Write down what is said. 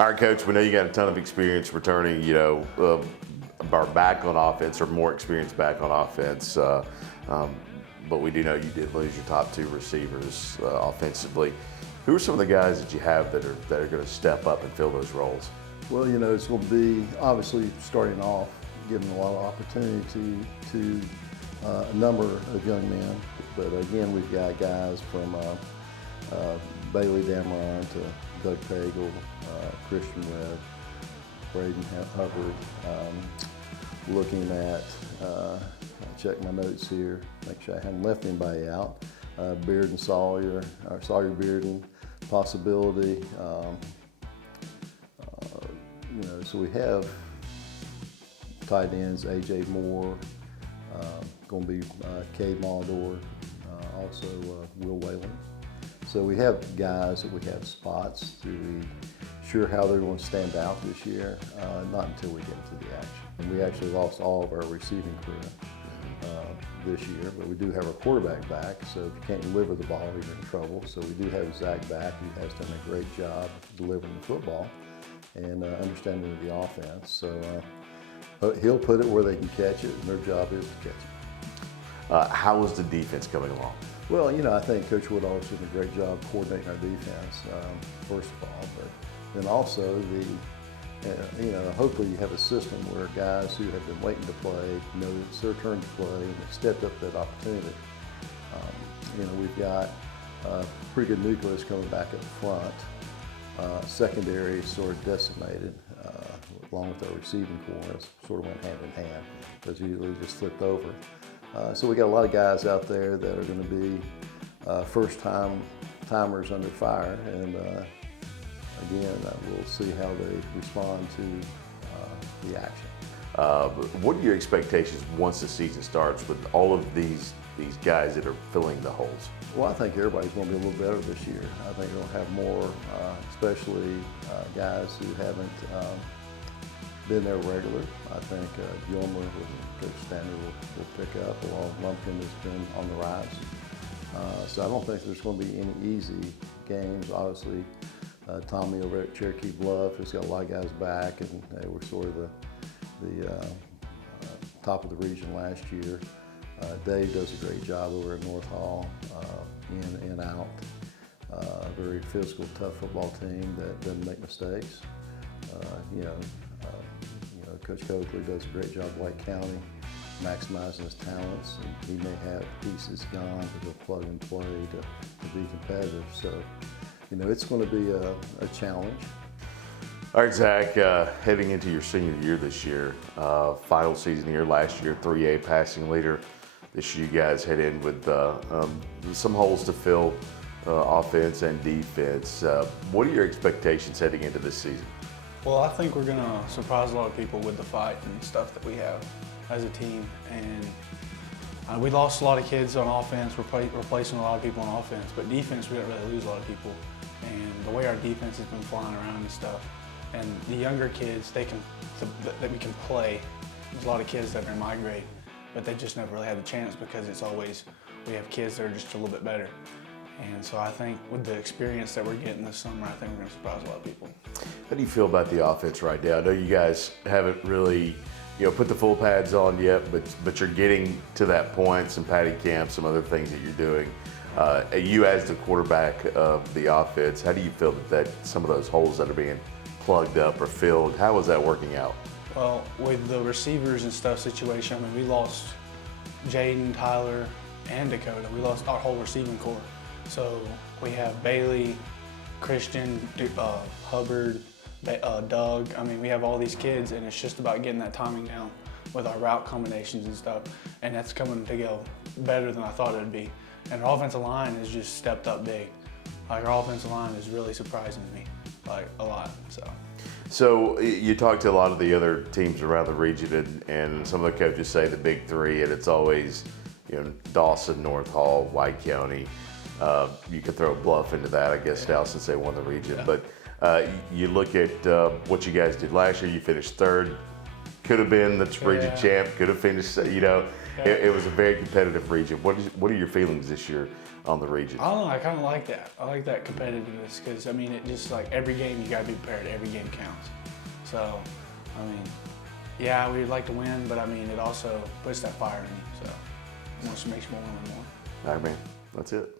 All right, Coach, we know you got a ton of experience returning, are back on offense or more experience back on offense. But we do know you did lose your top two receivers offensively. Who are some of the guys that you have that are going to step up and fill those roles? Well, it's going to be obviously starting off, giving a lot of opportunity to a number of young men. But again, we've got guys from Bailey Dameron to Doug Pagel, Christian Webb, Braden Hubbard. Looking at, I'll check my notes here, make sure I haven't left anybody out. Bearden Sawyer, or Sawyer Bearden, possibility. So we have tight ends, A.J. Moore, going to be Cade Maldor, also Will Whalen. So we have guys that we have spots to be sure how they're going to stand out this year, not until we get into the action. And we actually lost all of our receiving crew this year, but we do have our quarterback back, so if you can't deliver the ball, you're in trouble. So we do have Zach back, who has done a great job delivering the football and understanding of the offense. So he'll put it where they can catch it, and their job is to catch it. How is the defense coming along? Well, I think Coach Woodall's done a great job coordinating our defense, first of all, but then also hopefully you have a system where guys who have been waiting to play know it's their turn to play and have stepped up that opportunity. We've got a pretty good nucleus coming back up front. Secondary sort of decimated, along with our receiving core, sort of went hand in hand, because usually just flipped over. So we got a lot of guys out there that are going to be timers under fire, and again, we'll see how they respond to the action. What are your expectations once the season starts with all of these guys that are filling the holes? Well, I think everybody's going to be a little better this year. I think we'll have more, especially guys who haven't been there regular. I think Gilmer with Coach Stander will pick up, while Lumpkin has been on the rise. So I don't think there's going to be any easy games. Obviously, Tommy over at Cherokee Bluff has got a lot of guys back, and they were sort of the top of the region last year. Dave does a great job over at North Hall, in and out. Very physical, tough football team that doesn't make mistakes. Coach Coakley does a great job at White County, maximizing his talents, and he may have pieces gone, but he'll plug and play to be competitive. So, it's going to be a challenge. All right, Zach, heading into your senior year this year, final season here last year, 3A passing leader. This year you guys head in with some holes to fill, offense and defense. What are your expectations heading into this season? Well, I think we're going to surprise a lot of people with the fight and stuff that we have as a team. And we lost a lot of kids on offense, replacing a lot of people on offense, but defense, we didn't really lose a lot of people. And the way our defense has been flying around and stuff, and the younger kids, that we can play. There's a lot of kids that are in my grade, but they just never really had the chance because we have kids that are just a little bit better. And so I think with the experience that we're getting this summer, I think we're going to surprise a lot of people. How do you feel about the offense right now? I know you guys haven't really, put the full pads on yet, but you're getting to that point, some padding camp, some other things that you're doing. You as the quarterback of the offense, how do you feel that some of those holes that are being plugged up or filled, how is that working out? Well, with the receivers and stuff situation, we lost Jaden, Tyler, and Dakota. We lost our whole receiving core. So we have Bailey, Christian, Hubbard, Doug. We have all these kids, and it's just about getting that timing down with our route combinations and stuff. And that's coming to go better than I thought it would be. And our offensive line has just stepped up big. Our offensive line is really surprising me, a lot. So you talk to a lot of the other teams around the region, and some of the coaches say the big three, and it's always, Dawson, North Hall, White County. You could throw Bluff into that, I guess, now since they won the region. Yeah. But you look at what you guys did last year. You finished third. could have been the region Yeah. champ, could have finished. You know, it was a very competitive region. What are your feelings this year on the region? I don't know. I kind of like that. I like that competitiveness because I mean, it just like every game you got to be prepared. Every game counts. So, I mean, yeah, we'd like to win, but I mean, it also puts that fire in you. So, it makes you want to win more. All right, man. That's it.